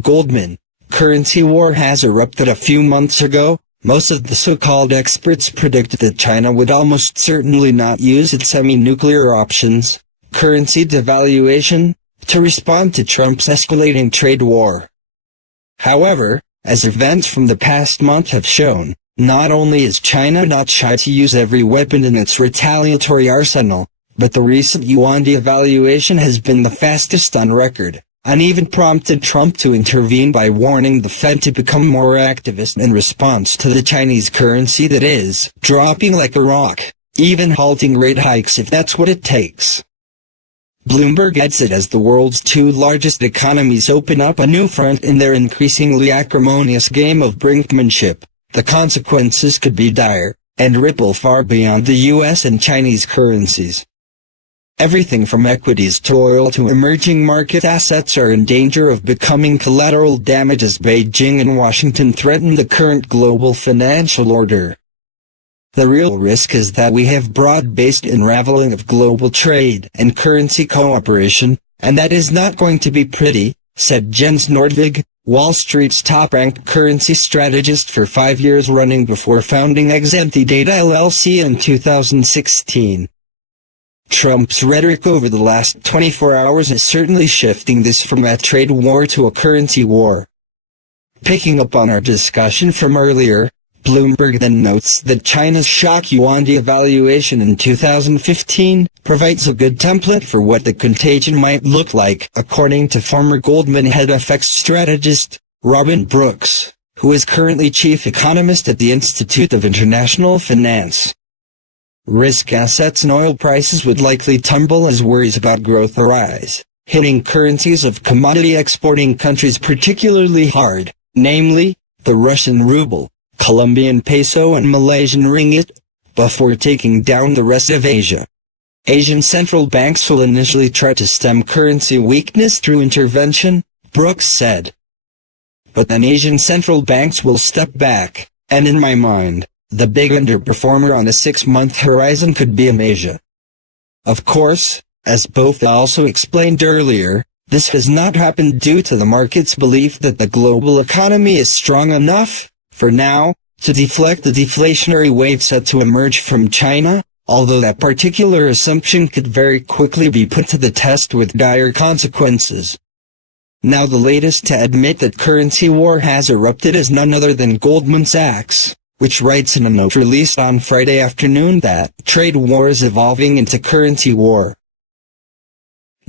Goldman. Currency war has erupted a few months ago. Most of the so-called experts predicted that China would almost certainly not use its semi-nuclear options, currency devaluation, to respond to Trump's escalating trade war. However, as events from the past month have shown, not only is China not shy to use every weapon in its retaliatory arsenal, but the recent yuan devaluation has been the fastest on record, and even prompted Trump to intervene by warning the Fed to become more activist in response to the Chinese currency that is dropping like a rock, even halting rate hikes if that's what it takes. Bloomberg adds that as the world's two largest economies open up a new front in their increasingly acrimonious game of brinkmanship, the consequences could be dire, and ripple far beyond the US and Chinese currencies. Everything from equities to oil to emerging market assets are in danger of becoming collateral damage as Beijing and Washington threaten the current global financial order. The real risk is that we have broad-based unraveling of global trade and currency cooperation, and that is not going to be pretty, said Jens Nordvig, Wall Street's top-ranked currency strategist for 5 years running before founding Exante Data LLC in 2016. Trump's rhetoric over the last 24 hours is certainly shifting this from a trade war to a currency war. Picking up on our discussion from earlier, Bloomberg then notes that China's shock yuan devaluation in 2015 provides a good template for what the contagion might look like, according to former Goldman head FX strategist, Robin Brooks, who is currently chief economist at the Institute of International Finance. Risk assets and oil prices would likely tumble as worries about growth arise, hitting currencies of commodity exporting countries particularly hard, namely, the Russian ruble, Colombian peso and Malaysian ringgit, before taking down the rest of Asia. Asian central banks will initially try to stem currency weakness through intervention, Brooks said. But then Asian central banks will step back, and in my mind, the big underperformer on a 6-month horizon could be Asia. Of course, as Botha also explained earlier, this has not happened due to the market's belief that the global economy is strong enough, for now, to deflect the deflationary wave set to emerge from China, although that particular assumption could very quickly be put to the test with dire consequences. Now the latest to admit that currency war has erupted is none other than Goldman Sachs, which writes in a note released on Friday afternoon that trade war is evolving into currency war.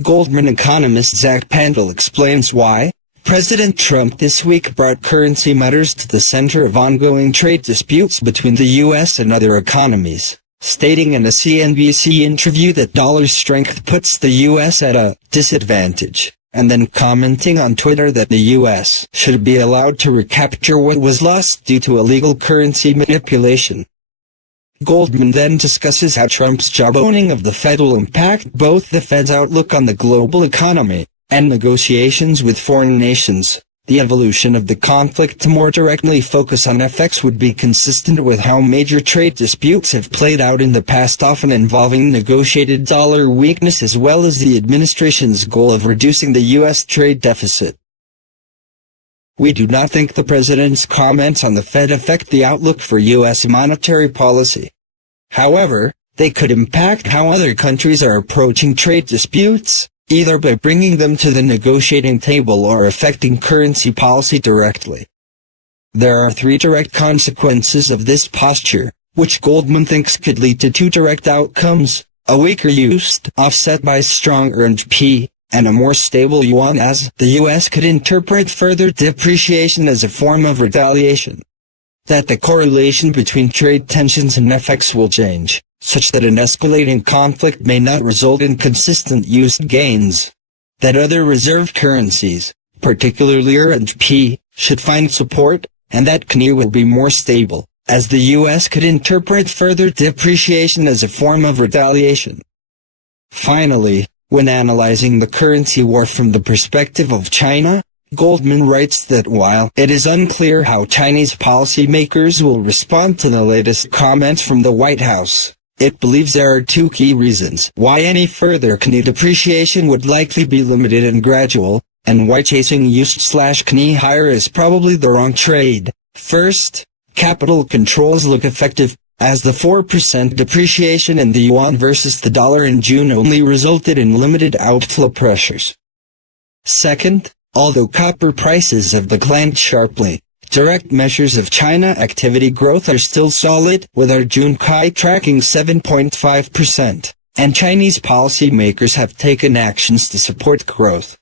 Goldman economist Zach Pandel explains why. President Trump this week brought currency matters to the center of ongoing trade disputes between the U.S. and other economies, stating in a CNBC interview that dollar strength puts the U.S. at a disadvantage, and then commenting on Twitter that the U.S. should be allowed to recapture what was lost due to illegal currency manipulation. Goldman then discusses how Trump's jawboning of the Fed will impact both the Fed's outlook on the global economy and negotiations with foreign nations. The evolution of the conflict to more directly focus on FX would be consistent with how major trade disputes have played out in the past, often involving negotiated dollar weakness as well as the administration's goal of reducing the U.S. trade deficit. We do not think the president's comments on the Fed affect the outlook for U.S. monetary policy. However, they could impact how other countries are approaching trade disputes, either by bringing them to the negotiating table or affecting currency policy directly. There are 3 direct consequences of this posture, which Goldman thinks could lead to 2 direct outcomes: a weaker US offset by stronger RMB, and a more stable yuan, as the U.S. could interpret further depreciation as a form of retaliation. That the correlation between trade tensions and FX will change, such that an escalating conflict may not result in consistent US gains. That other reserve currencies, particularly RMB, should find support, and that KNY will be more stable, as the U.S. could interpret further depreciation as a form of retaliation. Finally, when analyzing the currency war from the perspective of China, Goldman writes that while it is unclear how Chinese policymakers will respond to the latest comments from the White House, it believes there are 2 key reasons why any further KNY depreciation would likely be limited and gradual. and why chasing used/knee higher is probably the wrong trade. First, capital controls look effective, as the 4% depreciation in the yuan versus the dollar in June only resulted in limited outflow pressures. Second, although copper prices have declined sharply, direct measures of China activity growth are still solid, with our June CPI tracking 7.5%, and Chinese policymakers have taken actions to support growth.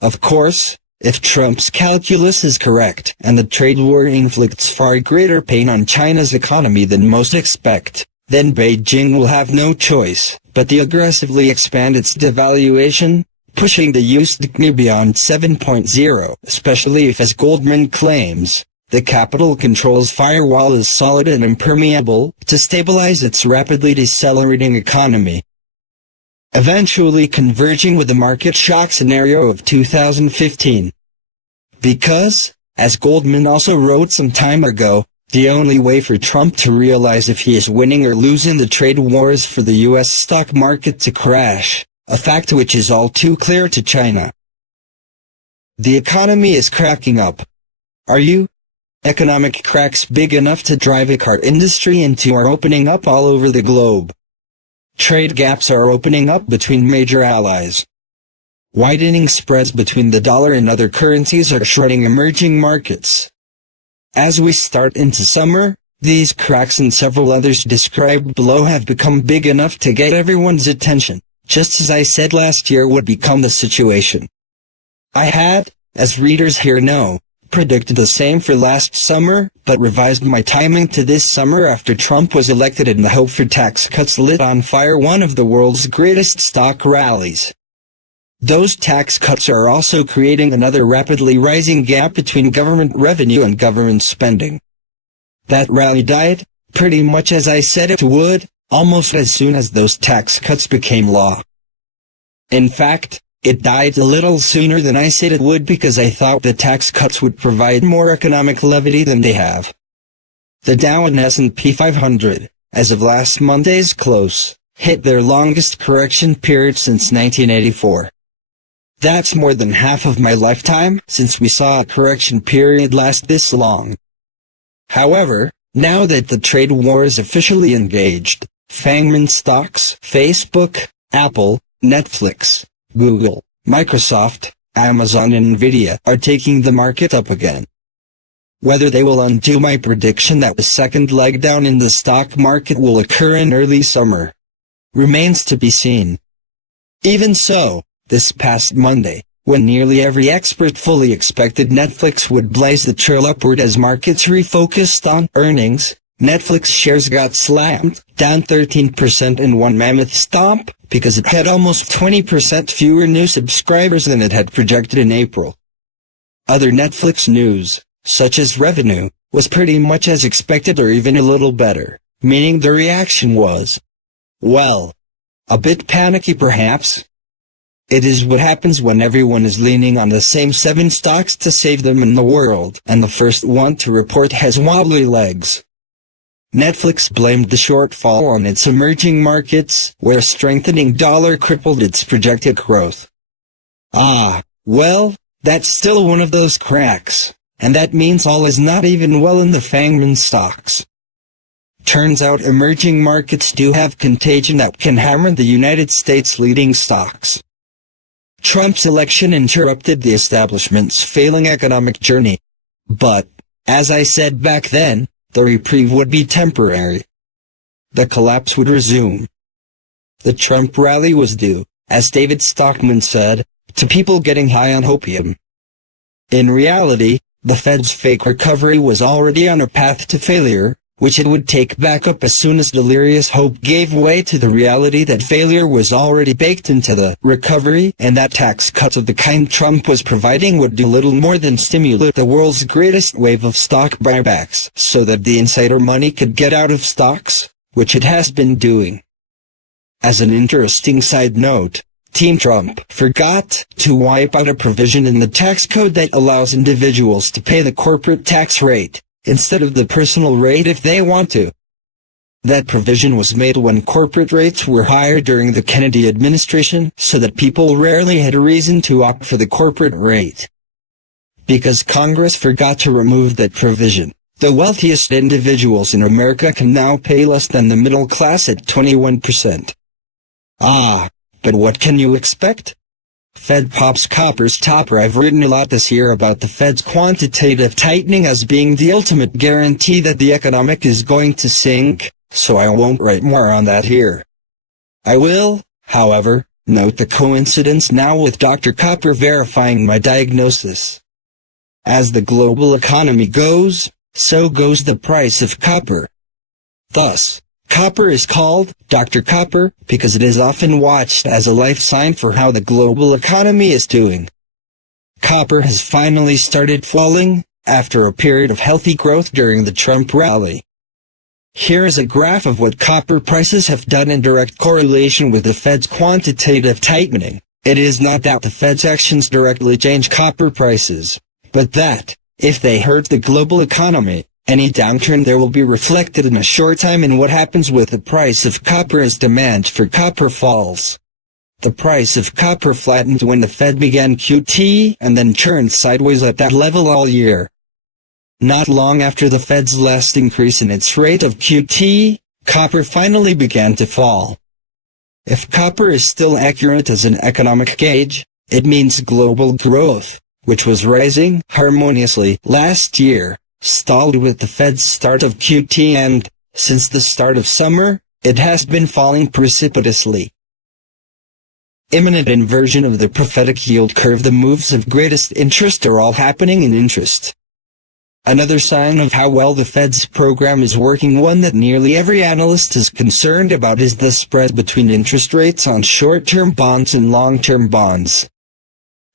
Of course, if Trump's calculus is correct and the trade war inflicts far greater pain on China's economy than most expect, then Beijing will have no choice but to aggressively expand its devaluation, pushing the USD beyond 7.0, especially if, as Goldman claims, the capital controls firewall is solid and impermeable to stabilize its rapidly decelerating economy, eventually converging with the market shock scenario of 2015. Because, as Goldman also wrote some time ago, the only way for Trump to realize if he is winning or losing the trade war is for the U.S. stock market to crash, a fact which is all too clear to China. The economy is cracking up. Are you? Economic cracks big enough to drive a car industry into are opening up all over the globe. Trade gaps are opening up between major allies. Widening spreads between the dollar and other currencies are shredding emerging markets. As we start into summer, these cracks and several others described below have become big enough to get everyone's attention, just as I said last year would become the situation. I had, as readers here know, predicted the same for last summer, but revised my timing to this summer after Trump was elected and the hope for tax cuts lit on fire one of the world's greatest stock rallies. Those tax cuts are also creating another rapidly rising gap between government revenue and government spending. That rally died, pretty much as I said it would, almost as soon as those tax cuts became law. In fact, it died a little sooner than I said it would because I thought the tax cuts would provide more economic levity than they have. The Dow and S&P 500, as of last Monday's close, hit their longest correction period since 1984. That's more than half of my lifetime since we saw a correction period last this long. However, now that the trade war is officially engaged, FANGMAN stocks, Facebook, Apple, Netflix, Google, Microsoft, Amazon and Nvidia are taking the market up again. Whether they will undo my prediction that the second leg down in the stock market will occur in early summer remains to be seen. Even so, this past Monday, when nearly every expert fully expected Netflix would blaze the trail upward as markets refocused on earnings, Netflix shares got slammed, down 13% in one mammoth stomp, because it had almost 20% fewer new subscribers than it had projected in April. Other Netflix news, such as revenue, was pretty much as expected or even a little better, meaning the reaction was, well, a bit panicky perhaps. It is what happens when everyone is leaning on the same 7 stocks to save them in the world, and the first one to report has wobbly legs. Netflix blamed the shortfall on its emerging markets, where a strengthening dollar crippled its projected growth. Ah, well, that's still one of those cracks, and that means all is not even well in the FANGMAN stocks. Turns out emerging markets do have contagion that can hammer the United States' leading stocks. Trump's election interrupted the establishment's failing economic journey. But, as I said back then, the reprieve would be temporary. The collapse would resume. The Trump rally was due, as David Stockman said, to people getting high on opium. In reality, the Fed's fake recovery was already on a path to failure, which it would take back up as soon as delirious hope gave way to the reality that failure was already baked into the recovery and that tax cuts of the kind Trump was providing would do little more than stimulate the world's greatest wave of stock buybacks so that the insider money could get out of stocks, which it has been doing. As an interesting side note, Team Trump forgot to wipe out a provision in the tax code that allows individuals to pay the corporate tax rate instead of the personal rate if they want to. That provision was made when corporate rates were higher during the Kennedy administration, so that people rarely had a reason to opt for the corporate rate. Because Congress forgot to remove that provision, the wealthiest individuals in America can now pay less than the middle class at 21%. But what can you expect? Fed Pops Copper's topper. I've written a lot this year about the Fed's quantitative tightening as being the ultimate guarantee that the economy is going to sink, so I won't write more on that here. I will, however, note the coincidence now with Dr. Copper verifying my diagnosis. As the global economy goes, so goes the price of copper. Thus, copper is called Dr. Copper because it is often watched as a life sign for how the global economy is doing. Copper has finally started falling, after a period of healthy growth during the Trump rally. Here is a graph of what copper prices have done in direct correlation with the Fed's quantitative tightening. It is not that the Fed's actions directly change copper prices, but that, if they hurt the global economy, any downturn there will be reflected in a short time in what happens with the price of copper as demand for copper falls. The price of copper flattened when the Fed began QT and then turned sideways at that level all year. Not long after the Fed's last increase in its rate of QT, copper finally began to fall. If copper is still accurate as an economic gauge, it means global growth, which was rising harmoniously last year, stalled with the Fed's start of QT and, since the start of summer, it has been falling precipitously. Imminent inversion of the prophetic yield curve. The moves of greatest interest are all happening in interest. Another sign of how well the Fed's program is working, one that nearly every analyst is concerned about, is the spread between interest rates on short-term bonds and long-term bonds.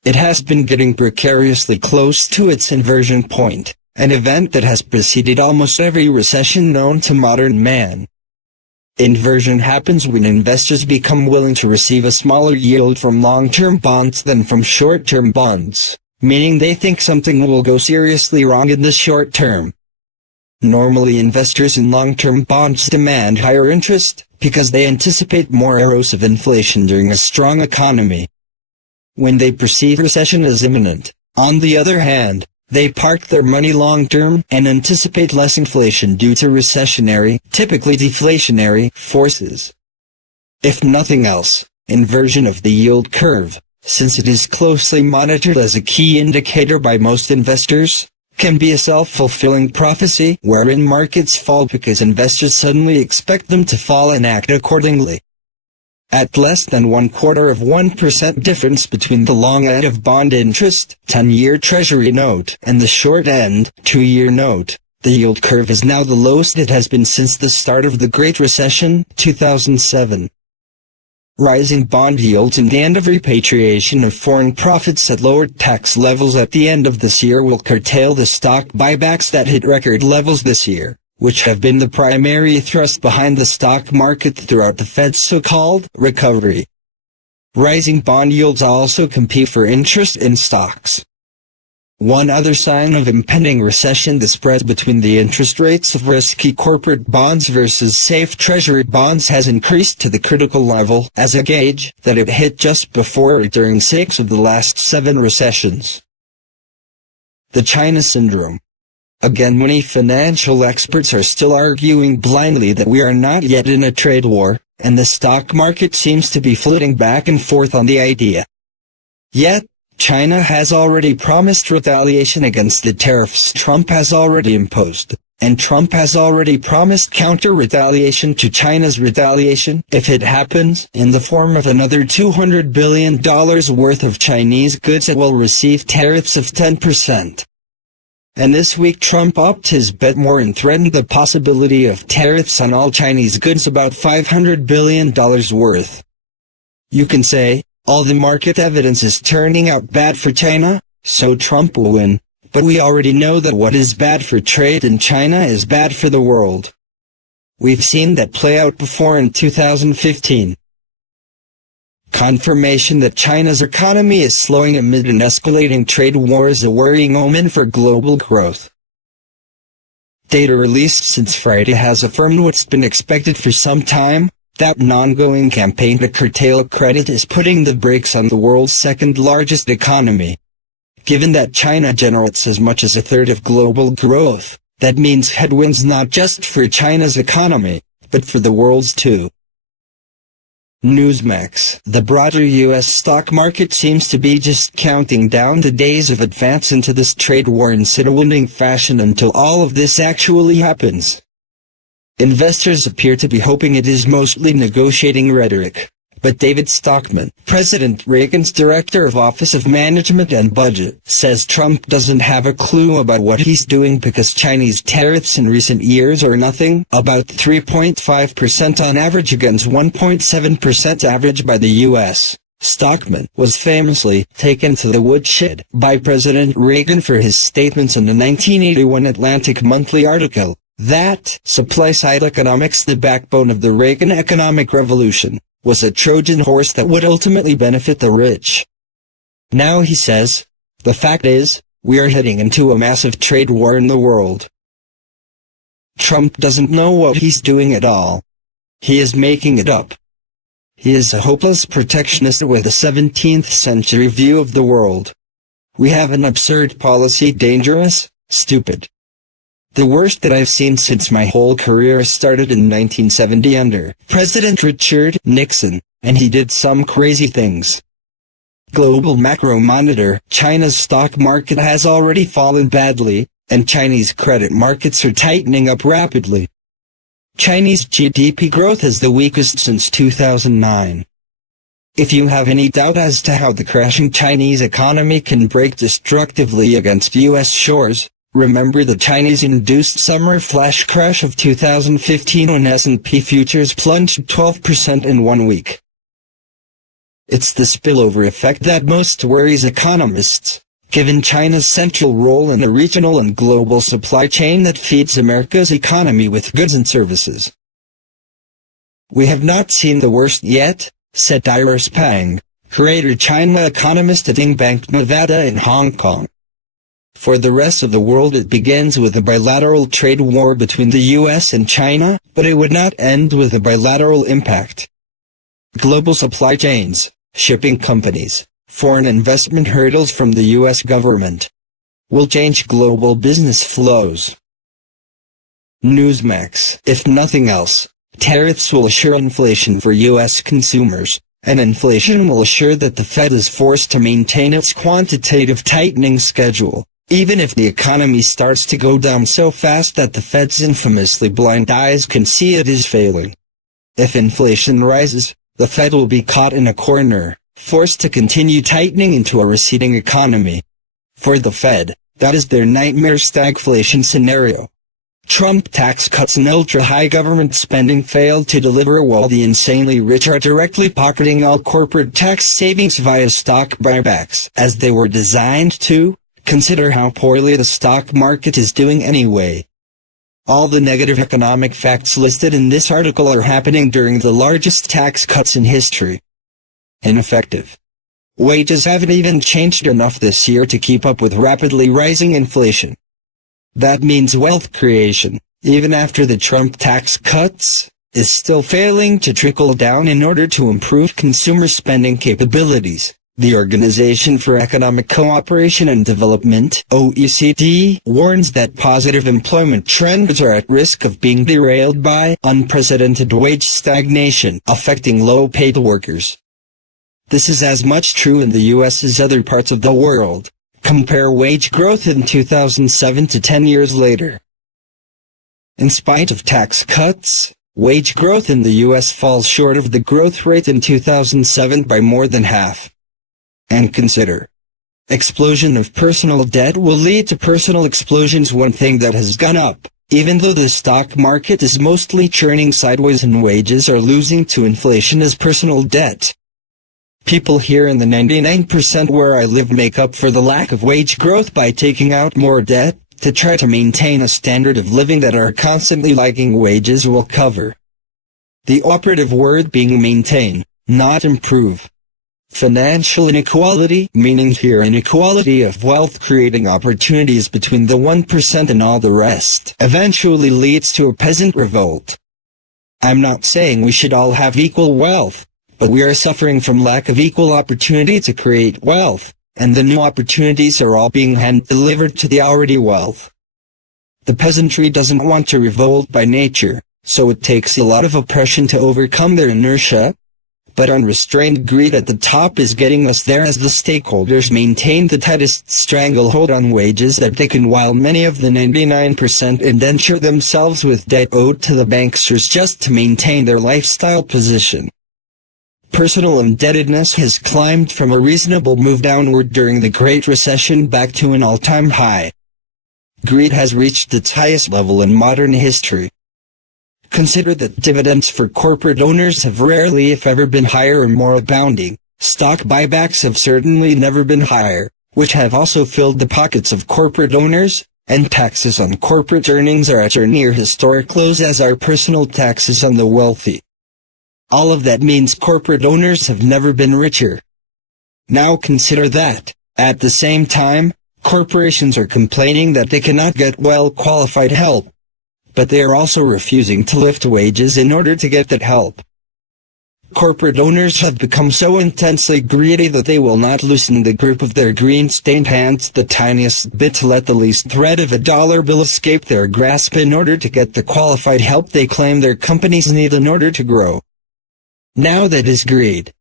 It has been getting precariously close to its inversion point, an event that has preceded almost every recession known to modern man. Inversion happens when investors become willing to receive a smaller yield from long-term bonds than from short-term bonds, meaning they think something will go seriously wrong in the short term. Normally investors in long-term bonds demand higher interest because they anticipate more erosive inflation during a strong economy. When they perceive recession as imminent, on the other hand, they park their money long-term and anticipate less inflation due to recessionary, typically deflationary, forces. If nothing else, inversion of the yield curve, since it is closely monitored as a key indicator by most investors, can be a self-fulfilling prophecy wherein markets fall because investors suddenly expect them to fall and act accordingly. At less than 0.25% difference between the long end of bond interest, 10-year Treasury note, and the short end, 2-year note, the yield curve is now the lowest it has been since the start of the Great Recession, 2007. Rising bond yields and the end of repatriation of foreign profits at lower tax levels at the end of this year will curtail the stock buybacks that hit record levels this year, which have been the primary thrust behind the stock market throughout the Fed's so-called recovery. Rising bond yields also compete for interest in stocks. One other sign of impending recession: the spread between the interest rates of risky corporate bonds versus safe treasury bonds has increased to the critical level as a gauge that it hit just before or during 6 of the last 7 recessions. The China syndrome. Again, many financial experts are still arguing blindly that we are not yet in a trade war, and the stock market seems to be flitting back and forth on the idea. Yet, China has already promised retaliation against the tariffs Trump has already imposed, and Trump has already promised counter-retaliation to China's retaliation if it happens, in the form of another $200 billion worth of Chinese goods that will receive tariffs of 10%. And this week Trump upped his bet more and threatened the possibility of tariffs on all Chinese goods about $500 billion worth. You can say, all the market evidence is turning out bad for China, so Trump will win, but we already know that what is bad for trade in China is bad for the world. We've seen that play out before in 2015. Confirmation that China's economy is slowing amid an escalating trade war is a worrying omen for global growth. Data released since Friday has affirmed what's been expected for some time, that an ongoing campaign to curtail credit is putting the brakes on the world's second-largest economy. Given that China generates as much as a third of global growth, that means headwinds not just for China's economy, but for the world's too. Newsmax. The broader U.S. stock market seems to be just counting down the days of advance into this trade war in sit-a-winning fashion until all of this actually happens. Investors appear to be hoping it is mostly negotiating rhetoric, but David Stockman, President Reagan's Director of Office of Management and Budget, says Trump doesn't have a clue about what he's doing because Chinese tariffs in recent years are nothing, about 3.5% on average against 1.7% average by the U.S. Stockman was famously taken to the woodshed by President Reagan for his statements in the 1981 Atlantic Monthly article that supply-side economics, the backbone of the Reagan economic revolution, was a Trojan horse that would ultimately benefit the rich. Now he says, the fact is, we are heading into a massive trade war in the world. Trump doesn't know what he's doing at all. He is making it up. He is a hopeless protectionist with a 17th century view of the world. We have an absurd policy, dangerous, stupid. The worst that I've seen since my whole career started in 1970 under President Richard Nixon, and he did some crazy things. Global Macro Monitor. China's stock market has already fallen badly, and Chinese credit markets are tightening up rapidly. Chinese GDP growth is the weakest since 2009. If you have any doubt as to how the crashing Chinese economy can break destructively against U.S. shores, remember the Chinese-induced summer flash crash of 2015 when S&P futures plunged 12% in 1 week. It's the spillover effect that most worries economists, given China's central role in the regional and global supply chain that feeds America's economy with goods and services. We have not seen the worst yet, said Iris Pang, Greater China economist at Bank Nevada in Hong Kong. For the rest of the world it begins with a bilateral trade war between the U.S. and China, but it would not end with a bilateral impact. Global supply chains, shipping companies, foreign investment hurdles from the U.S. government will change global business flows. Newsmax. If nothing else, tariffs will assure inflation for U.S. consumers, and inflation will assure that the Fed is forced to maintain its quantitative tightening schedule, even if the economy starts to go down so fast that the Fed's infamously blind eyes can see it is failing. If inflation rises, the Fed will be caught in a corner, forced to continue tightening into a receding economy. For the Fed, that is their nightmare stagflation scenario. Trump tax cuts and ultra-high government spending failed to deliver while the insanely rich are directly pocketing all corporate tax savings via stock buybacks as they were designed to. Consider how poorly the stock market is doing anyway. All the negative economic facts listed in this article are happening during the largest tax cuts in history. Ineffective. Wages haven't even changed enough this year to keep up with rapidly rising inflation. That means wealth creation, even after the Trump tax cuts, is still failing to trickle down in order to improve consumer spending capabilities. The Organization for Economic Cooperation and Development (OECD) warns that positive employment trends are at risk of being derailed by unprecedented wage stagnation affecting low-paid workers. This is as much true in the U.S. as other parts of the world. Compare wage growth in 2007 to 10 years later. In spite of tax cuts, wage growth in the U.S. falls short of the growth rate in 2007 by more than half. And consider. Explosion of personal debt will lead to personal explosions. One thing that has gone up, even though the stock market is mostly churning sideways and wages are losing to inflation, is personal debt. People here in the 99% where I live make up for the lack of wage growth by taking out more debt to try to maintain a standard of living that our constantly lagging wages will cover. The operative word being maintain, not improve. Financial inequality, meaning here inequality of wealth creating opportunities between the 1% and all the rest, eventually leads to a peasant revolt. I'm not saying we should all have equal wealth, but we are suffering from lack of equal opportunity to create wealth, and the new opportunities are all being hand-delivered to the already wealth. The peasantry doesn't want to revolt by nature, so it takes a lot of oppression to overcome their inertia. But unrestrained greed at the top is getting us there as the stakeholders maintain the tightest stranglehold on wages that they can, while many of the 99% indenture themselves with debt owed to the banksters just to maintain their lifestyle position. Personal indebtedness has climbed from a reasonable move downward during the Great Recession back to an all-time high. Greed has reached its highest level in modern history. Consider that dividends for corporate owners have rarely if ever been higher or more abounding. Stock buybacks have certainly never been higher, which have also filled the pockets of corporate owners, and taxes on corporate earnings are at or near historic lows, as are personal taxes on the wealthy. All of that means corporate owners have never been richer. Now consider that, at the same time, corporations are complaining that they cannot get well-qualified help. But they are also refusing to lift wages in order to get that help. Corporate owners have become so intensely greedy that they will not loosen the grip of their green-stained hands the tiniest bit to let the least thread of a dollar bill escape their grasp in order to get the qualified help they claim their companies need in order to grow. Now that is greed.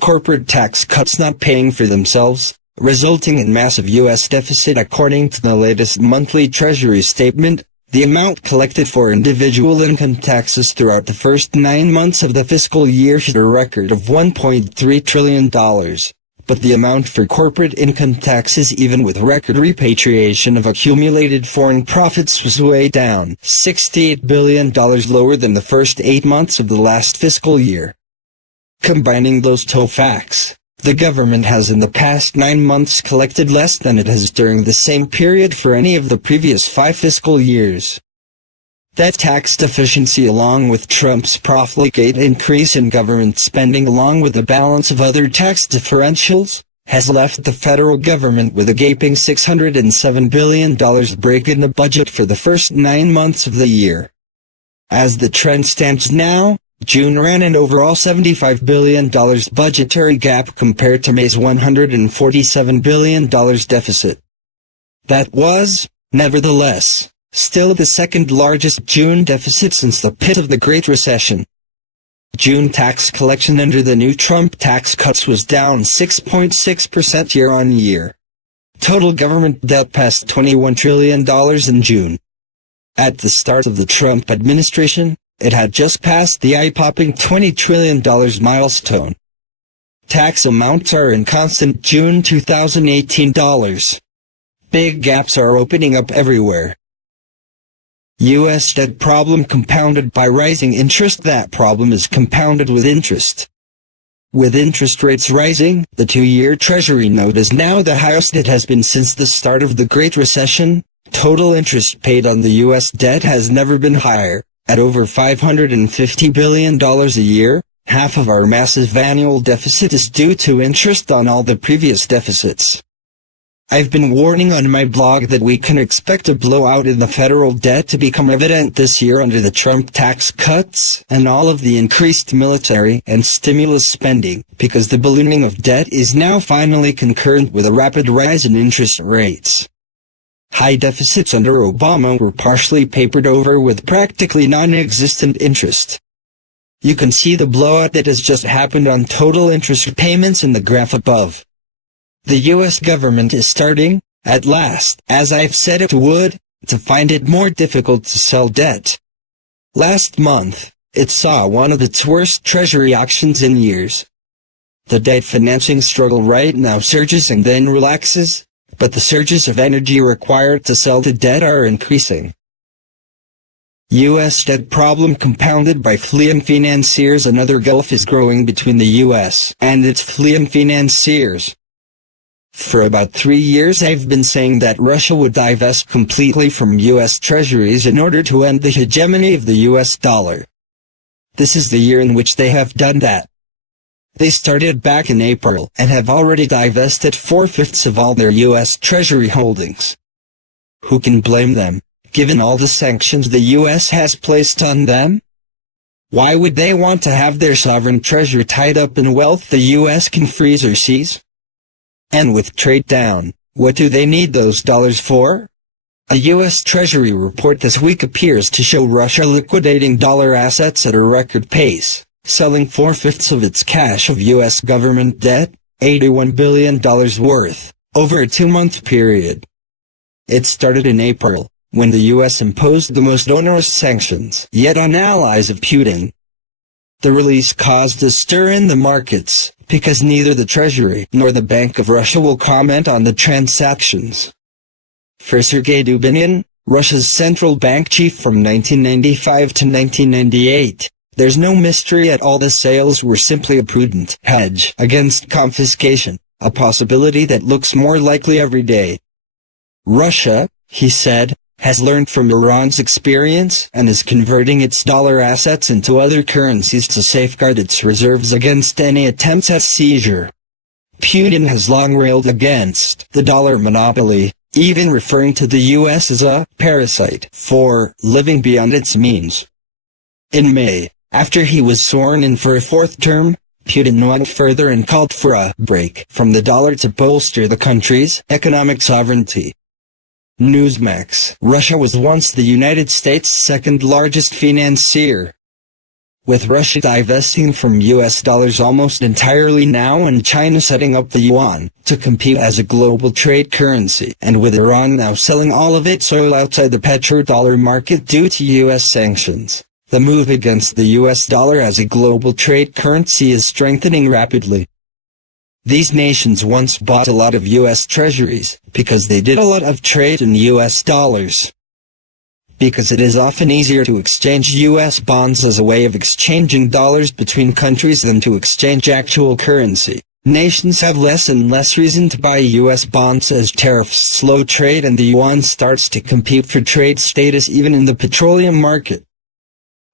Corporate tax cuts not paying for themselves, resulting in massive U.S. deficit. According to the latest monthly Treasury statement, the amount collected for individual income taxes throughout the first 9 months of the fiscal year hit a record of $1.3 trillion. But the amount for corporate income taxes, even with record repatriation of accumulated foreign profits, was way down, $68 billion lower than the first 8 months of the last fiscal year. Combining those two facts, the government has in the past 9 months collected less than it has during the same period for any of the previous 5 fiscal years. That tax deficiency, along with Trump's profligate increase in government spending along with the balance of other tax differentials, has left the federal government with a gaping $607 billion break in the budget for the first 9 months of the year. As the trend stands now, June ran an overall $75 billion budgetary gap compared to May's $147 billion deficit. That was, nevertheless, still the second largest June deficit since the pit of the Great Recession. June tax collection under the new Trump tax cuts was down 6.6% year-on-year. Total government debt passed $21 trillion in June. At the start of the Trump administration, it had just passed the eye-popping $20 trillion milestone. Tax amounts are in constant June 2018 dollars. Big gaps are opening up everywhere. U.S. debt problem compounded by rising interest. That problem is compounded with interest. With interest rates rising, the 2-year Treasury note is now the highest it has been since the start of the Great Recession. Total interest paid on the U.S. debt has never been higher. At over $550 billion a year, half of our massive annual deficit is due to interest on all the previous deficits. I've been warning on my blog that we can expect a blowout in the federal debt to become evident this year under the Trump tax cuts and all of the increased military and stimulus spending, because the ballooning of debt is now finally concurrent with a rapid rise in interest rates. High deficits under Obama were partially papered over with practically non-existent interest. You can see the blowout that has just happened on total interest payments in the graph above. The U.S. government is starting, at last, as I've said it would, to find it more difficult to sell debt. Last month, it saw one of its worst Treasury auctions in years. The debt financing struggle right now surges and then relaxes, but the surges of energy required to sell the debt are increasing. U.S. debt problem compounded by fleeing financiers. Another gulf is growing between the U.S. and its fleeing financiers. For about 3 years I've been saying that Russia would divest completely from U.S. treasuries in order to end the hegemony of the U.S. dollar. This is the year in which they have done that. They started back in April and have already divested 4/5 of all their U.S. Treasury holdings. Who can blame them, given all the sanctions the U.S. has placed on them? Why would they want to have their sovereign treasure tied up in wealth the U.S. can freeze or seize? And with trade down, what do they need those dollars for? A U.S. Treasury report this week appears to show Russia liquidating dollar assets at a record pace, selling 4/5 of its cache of U.S. government debt, $81 billion worth, over a 2-month period. It started in April, when the U.S. imposed the most onerous sanctions yet on allies of Putin. The release caused a stir in the markets, because neither the Treasury nor the Bank of Russia will comment on the transactions. For Sergei Dubinin, Russia's central bank chief from 1995 to 1998, there's no mystery at all. The sales were simply a prudent hedge against confiscation, a possibility that looks more likely every day. Russia, he said, has learned from Iran's experience and is converting its dollar assets into other currencies to safeguard its reserves against any attempts at seizure. Putin has long railed against the dollar monopoly, even referring to the U.S. as a parasite for living beyond its means. In May, after he was sworn in for a 4th term, Putin went further and called for a break from the dollar to bolster the country's economic sovereignty. Newsmax: Russia was once the United States' second-largest financier. With Russia divesting from U.S. dollars almost entirely now and China setting up the yuan to compete as a global trade currency, and with Iran now selling all of its oil outside the petrodollar market due to U.S. sanctions, the move against the U.S. dollar as a global trade currency is strengthening rapidly. These nations once bought a lot of U.S. treasuries, because they did a lot of trade in U.S. dollars. Because it is often easier to exchange U.S. bonds as a way of exchanging dollars between countries than to exchange actual currency, nations have less and less reason to buy U.S. bonds as tariffs slow trade and the yuan starts to compete for trade status even in the petroleum market.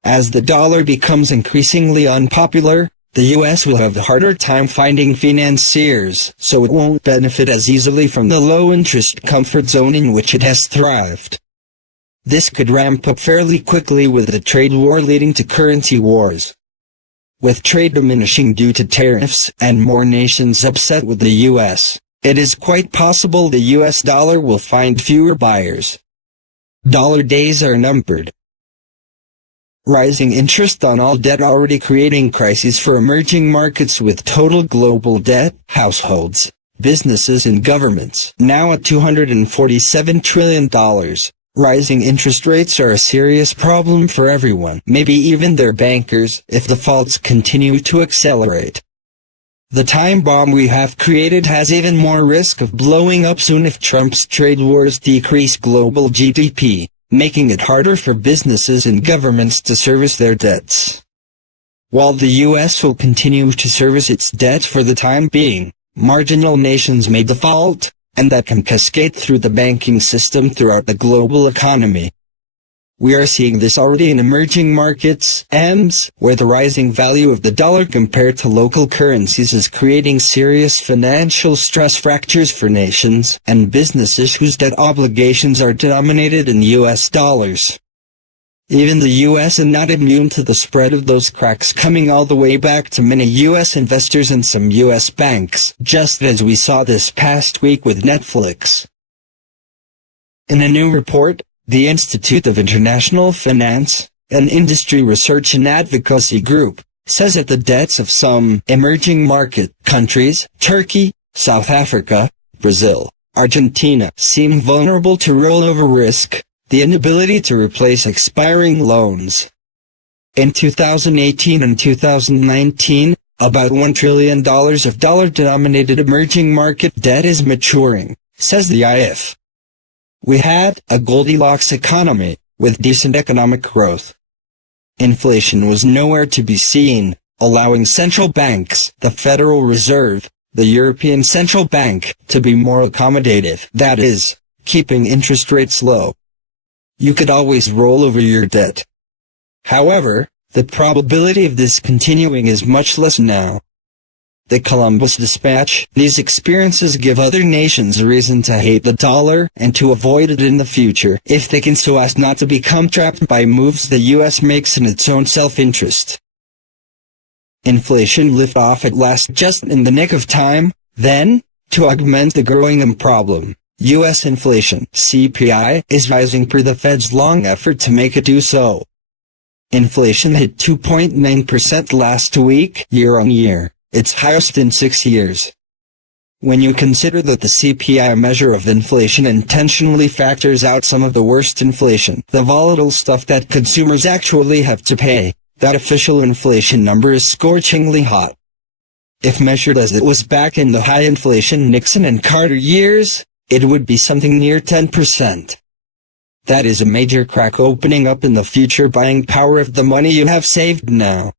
As the dollar becomes increasingly unpopular, the U.S. will have a harder time finding financiers, so it won't benefit as easily from the low-interest comfort zone in which it has thrived. This could ramp up fairly quickly with the trade war leading to currency wars. With trade diminishing due to tariffs and more nations upset with the U.S., it is quite possible the U.S. dollar will find fewer buyers. Dollar days are numbered. Rising interest on all debt already creating crises for emerging markets with total global debt, households, businesses and governments now at $247 trillion. Rising interest rates are a serious problem for everyone, maybe even their bankers, if defaults continue to accelerate. The time bomb we have created has even more risk of blowing up soon if Trump's trade wars decrease global GDP, making it harder for businesses and governments to service their debts. While the U.S. will continue to service its debt for the time being, marginal nations may default, and that can cascade through the banking system throughout the global economy. We are seeing this already in emerging markets, EMs, where the rising value of the dollar compared to local currencies is creating serious financial stress fractures for nations and businesses whose debt obligations are denominated in U.S. dollars. Even the U.S. is not immune to the spread of those cracks coming all the way back to many U.S. investors and some U.S. banks, just as we saw this past week with Netflix. In a new report, the Institute of International Finance, an industry research and advocacy group, says that the debts of some emerging market countries, Turkey, South Africa, Brazil, Argentina, seem vulnerable to rollover risk, the inability to replace expiring loans. In 2018 and 2019, about $1 trillion of dollar-denominated emerging market debt is maturing, says the IF. We had a Goldilocks economy, with decent economic growth. Inflation was nowhere to be seen, allowing central banks, the Federal Reserve, the European Central Bank, to be more accommodative, that is, keeping interest rates low. You could always roll over your debt. However, the probability of this continuing is much less now. The Columbus Dispatch. These experiences give other nations a reason to hate the dollar and to avoid it in the future if they can, so as not to become trapped by moves the U.S. makes in its own self-interest. Inflation lift off at last just in the nick of time, then, to augment the growing problem, U.S. inflation (CPI) is rising per the Fed's long effort to make it do so. Inflation hit 2.9% last week, year-on-year, its highest in 6 years. When you consider that the CPI measure of inflation intentionally factors out some of the worst inflation, the volatile stuff that consumers actually have to pay, that official inflation number is scorchingly hot. If measured as it was back in the high inflation Nixon and Carter years, it would be something near 10%. That is a major crack opening up in the future buying power of the money you have saved now.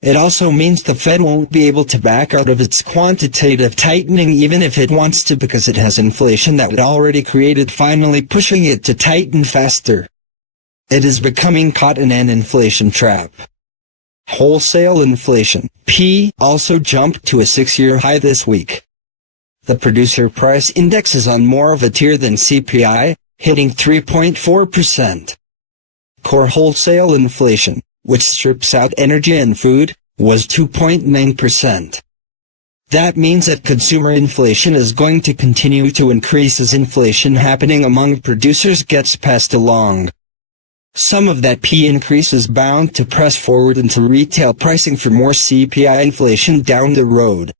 It also means the Fed won't be able to back out of its quantitative tightening even if it wants to, because it has inflation that it already created finally pushing it to tighten faster. It is becoming caught in an inflation trap. Wholesale inflation, P, also jumped to a 6-year high this week. The producer price index is on more of a tier than CPI, hitting 3.4%. Core wholesale inflation, which strips out energy and food, was 2.9%. That means that consumer inflation is going to continue to increase as inflation happening among producers gets passed along. Some of that P increase is bound to press forward into retail pricing for more CPI inflation down the road.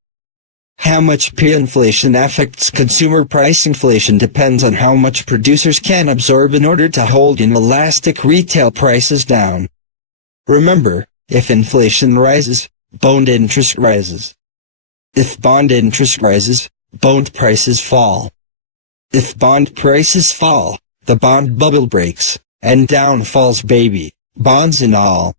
How much P inflation affects consumer price inflation depends on how much producers can absorb in order to hold inelastic retail prices down. Remember, if inflation rises, bond interest rises. If bond interest rises, bond prices fall. If bond prices fall, the bond bubble breaks, and down falls baby, bonds and all.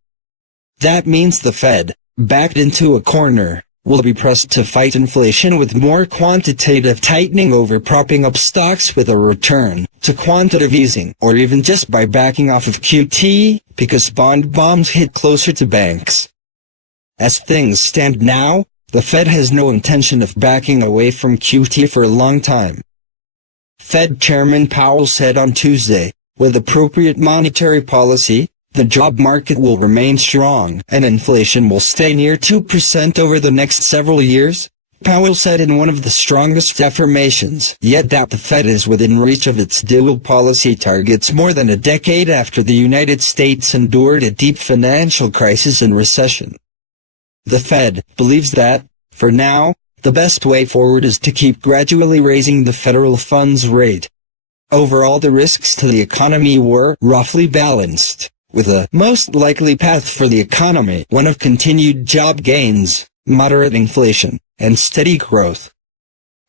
That means the Fed, backed into a corner, will be pressed to fight inflation with more quantitative tightening over propping up stocks with a return to quantitative easing, or even just by backing off of QT, because bond bombs hit closer to banks. As things stand now, the Fed has no intention of backing away from QT for a long time. Fed Chairman Powell said on Tuesday, with appropriate monetary policy, the job market will remain strong and inflation will stay near 2% over the next several years, Powell said in one of the strongest affirmations yet that the Fed is within reach of its dual policy targets more than a decade after the United States endured a deep financial crisis and recession. The Fed believes that, for now, the best way forward is to keep gradually raising the federal funds rate. Overall, the risks to the economy were roughly balanced, with a most likely path for the economy one of continued job gains, moderate inflation, and steady growth.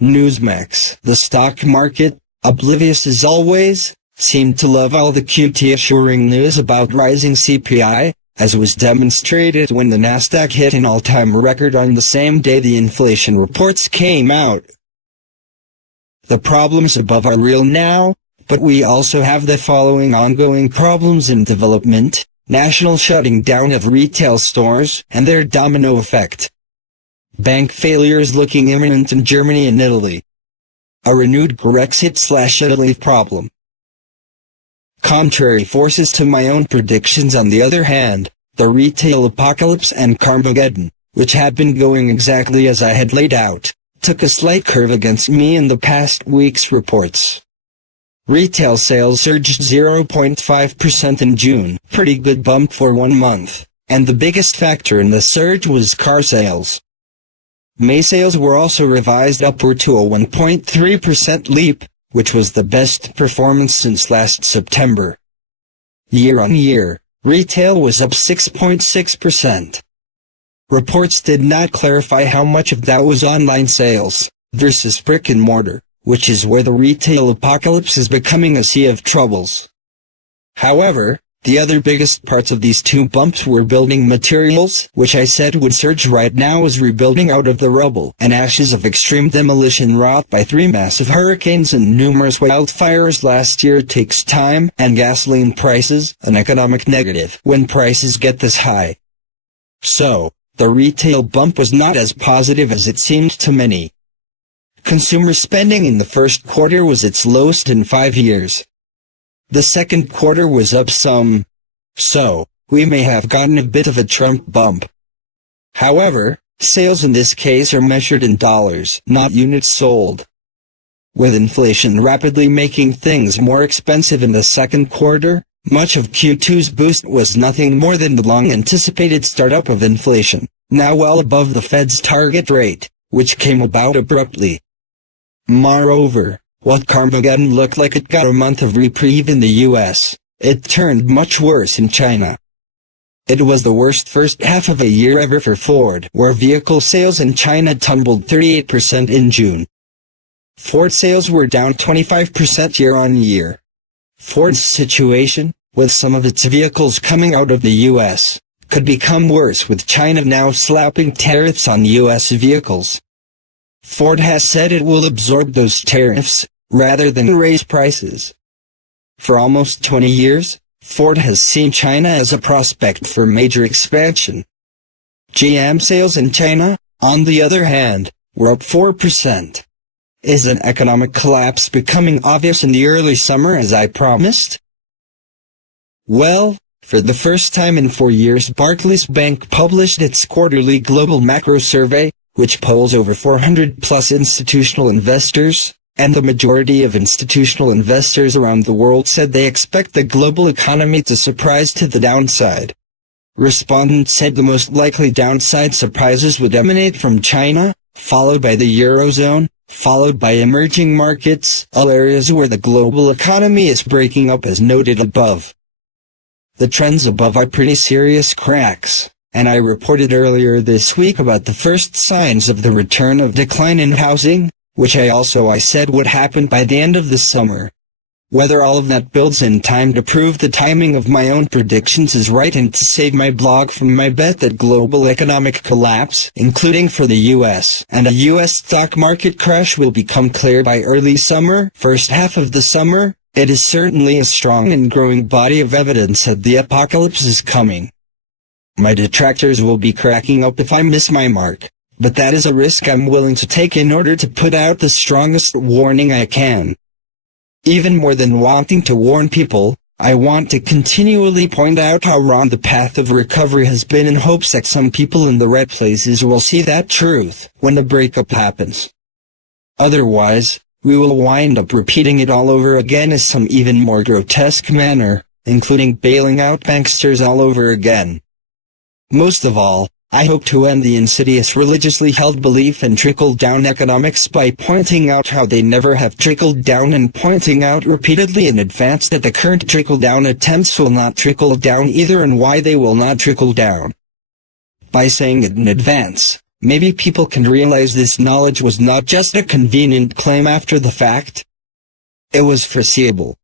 Newsmax, the stock market, oblivious as always, seemed to love all the QT assuring news about rising CPI, as was demonstrated when the Nasdaq hit an all-time record on the same day the inflation reports came out. The problems above are real now, but we also have the following ongoing problems in development: national shutting down of retail stores and their domino effect. Bank failures looking imminent in Germany and Italy. A renewed Grexit/Italy problem. Contrary forces to my own predictions on the other hand, the retail apocalypse and Carmageddon, which had been going exactly as I had laid out, took a slight curve against me in the past week's reports. Retail sales surged 0.5% in June, pretty good bump for 1 month, and the biggest factor in the surge was car sales. May sales were also revised upward to a 1.3% leap, which was the best performance since last September. Year-on-year, retail was up 6.6%. Reports did not clarify how much of that was online sales versus brick-and-mortar, which is where the retail apocalypse is becoming a sea of troubles. However, the other biggest parts of these two bumps were building materials, which I said would surge right now is rebuilding out of the rubble and ashes of extreme demolition wrought by 3 massive hurricanes and numerous wildfires last year takes time, and gasoline prices, an economic negative when prices get this high. So, the retail bump was not as positive as it seemed to many. Consumer spending in the first quarter was its lowest in 5 years. The second quarter was up some. So, we may have gotten a bit of a Trump bump. However, sales in this case are measured in dollars, not units sold. With inflation rapidly making things more expensive in the second quarter, much of Q2's boost was nothing more than the long-anticipated startup of inflation, now well above the Fed's target rate, which came about abruptly. Moreover, what Carmageddon looked like it got a month of reprieve in the US, it turned much worse in China. It was the worst first half of a year ever for Ford, where vehicle sales in China tumbled 38% in June. Ford sales were down 25% year-on-year. Ford's situation, with some of its vehicles coming out of the US, could become worse with China now slapping tariffs on US vehicles. Ford has said it will absorb those tariffs, rather than raise prices. For almost 20 years, Ford has seen China as a prospect for major expansion. GM sales in China, on the other hand, were up 4%. Is an economic collapse becoming obvious in the early summer as I promised? Well, for the first time in 4 years, Barclays Bank published its quarterly global macro survey, which polls over 400-plus institutional investors, and the majority of institutional investors around the world said they expect the global economy to surprise to the downside. Respondents said the most likely downside surprises would emanate from China, followed by the Eurozone, followed by emerging markets, all areas where the global economy is breaking up as noted above. The trends above are pretty serious cracks, and I reported earlier this week about the first signs of the return of decline in housing, which I said would happen by the end of the summer. Whether all of that builds in time to prove the timing of my own predictions is right and to save my blog from my bet that global economic collapse, including for the US, and a US stock market crash will become clear by early summer, first half of the summer, it is certainly a strong and growing body of evidence that the apocalypse is coming. My detractors will be cracking up if I miss my mark, but that is a risk I'm willing to take in order to put out the strongest warning I can. Even more than wanting to warn people, I want to continually point out how wrong the path of recovery has been in hopes that some people in the right places will see that truth when the breakup happens. Otherwise, we will wind up repeating it all over again in some even more grotesque manner, including bailing out banksters all over again. Most of all, I hope to end the insidious religiously held belief in trickle-down economics by pointing out how they never have trickled down and pointing out repeatedly in advance that the current trickle-down attempts will not trickle down either and why they will not trickle down. By saying it in advance, maybe people can realize this knowledge was not just a convenient claim after the fact. It was foreseeable.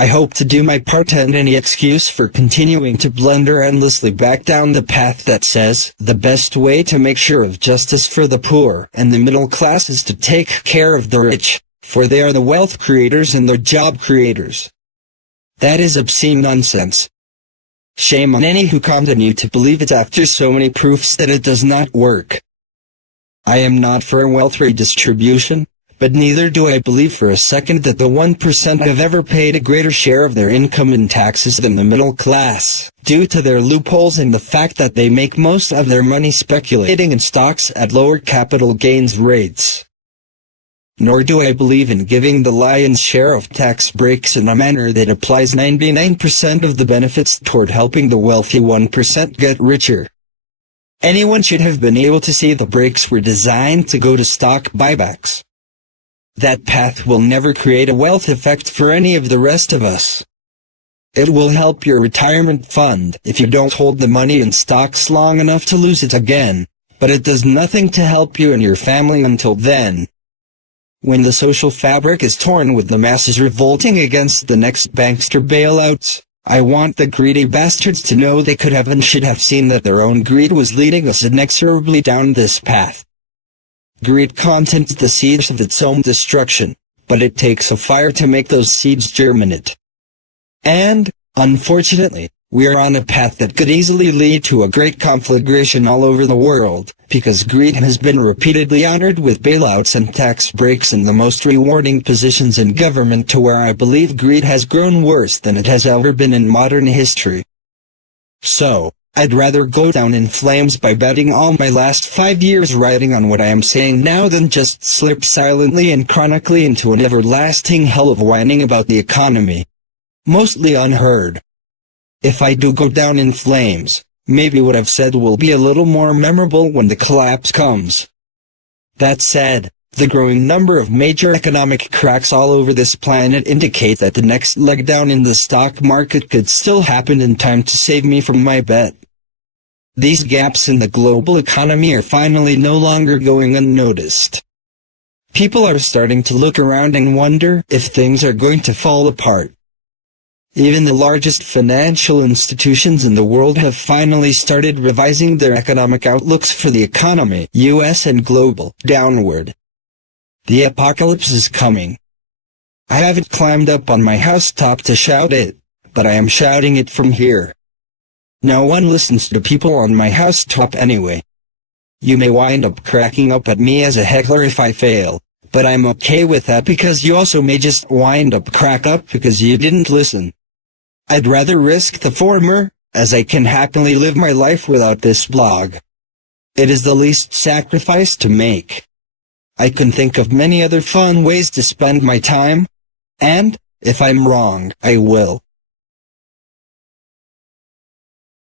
I hope to do my part to end any excuse for continuing to blunder endlessly back down the path that says the best way to make sure of justice for the poor and the middle class is to take care of the rich, for they are the wealth creators and the job creators. That is obscene nonsense. Shame on any who continue to believe it after so many proofs that it does not work. I am not for a wealth redistribution, but neither do I believe for a second that the 1% have ever paid a greater share of their income in taxes than the middle class, due to their loopholes and the fact that they make most of their money speculating in stocks at lower capital gains rates. Nor do I believe in giving the lion's share of tax breaks in a manner that applies 99% of the benefits toward helping the wealthy 1% get richer. Anyone should have been able to see the breaks were designed to go to stock buybacks. That path will never create a wealth effect for any of the rest of us. It will help your retirement fund if you don't hold the money in stocks long enough to lose it again, but it does nothing to help you and your family until then. When the social fabric is torn with the masses revolting against the next bankster bailouts, I want the greedy bastards to know they could have and should have seen that their own greed was leading us inexorably down this path. Greed contents the seeds of its own destruction, but it takes a fire to make those seeds germinate. And, unfortunately, We are on a path that could easily lead to a great conflagration all over the world, because greed has been repeatedly honored with bailouts and tax breaks in the most rewarding positions in government, to where I believe greed has grown worse than it has ever been in modern history. So, I'd rather go down in flames by betting all my last 5 years riding on what I am saying now than just slip silently and chronically into an everlasting hell of whining about the economy. Mostly unheard. If I do go down in flames, maybe what I've said will be a little more memorable when the collapse comes. That said, the growing number of major economic cracks all over this planet indicate that the next leg down in the stock market could still happen in time to save me from my bet. These gaps in the global economy are finally no longer going unnoticed. People are starting to look around and wonder if things are going to fall apart. Even the largest financial institutions in the world have finally started revising their economic outlooks for the economy, US and global, downward. The apocalypse is coming. I haven't climbed up on my housetop to shout it, but I am shouting it from here. No one listens to people on my housetop anyway. You may wind up cracking up at me as a heckler if I fail, but I'm okay with that because you also may just wind up crack up because you didn't listen. I'd rather risk the former, as I can happily live my life without this blog. It is the least sacrifice to make. I can think of many other fun ways to spend my time, and, if I'm wrong, I will.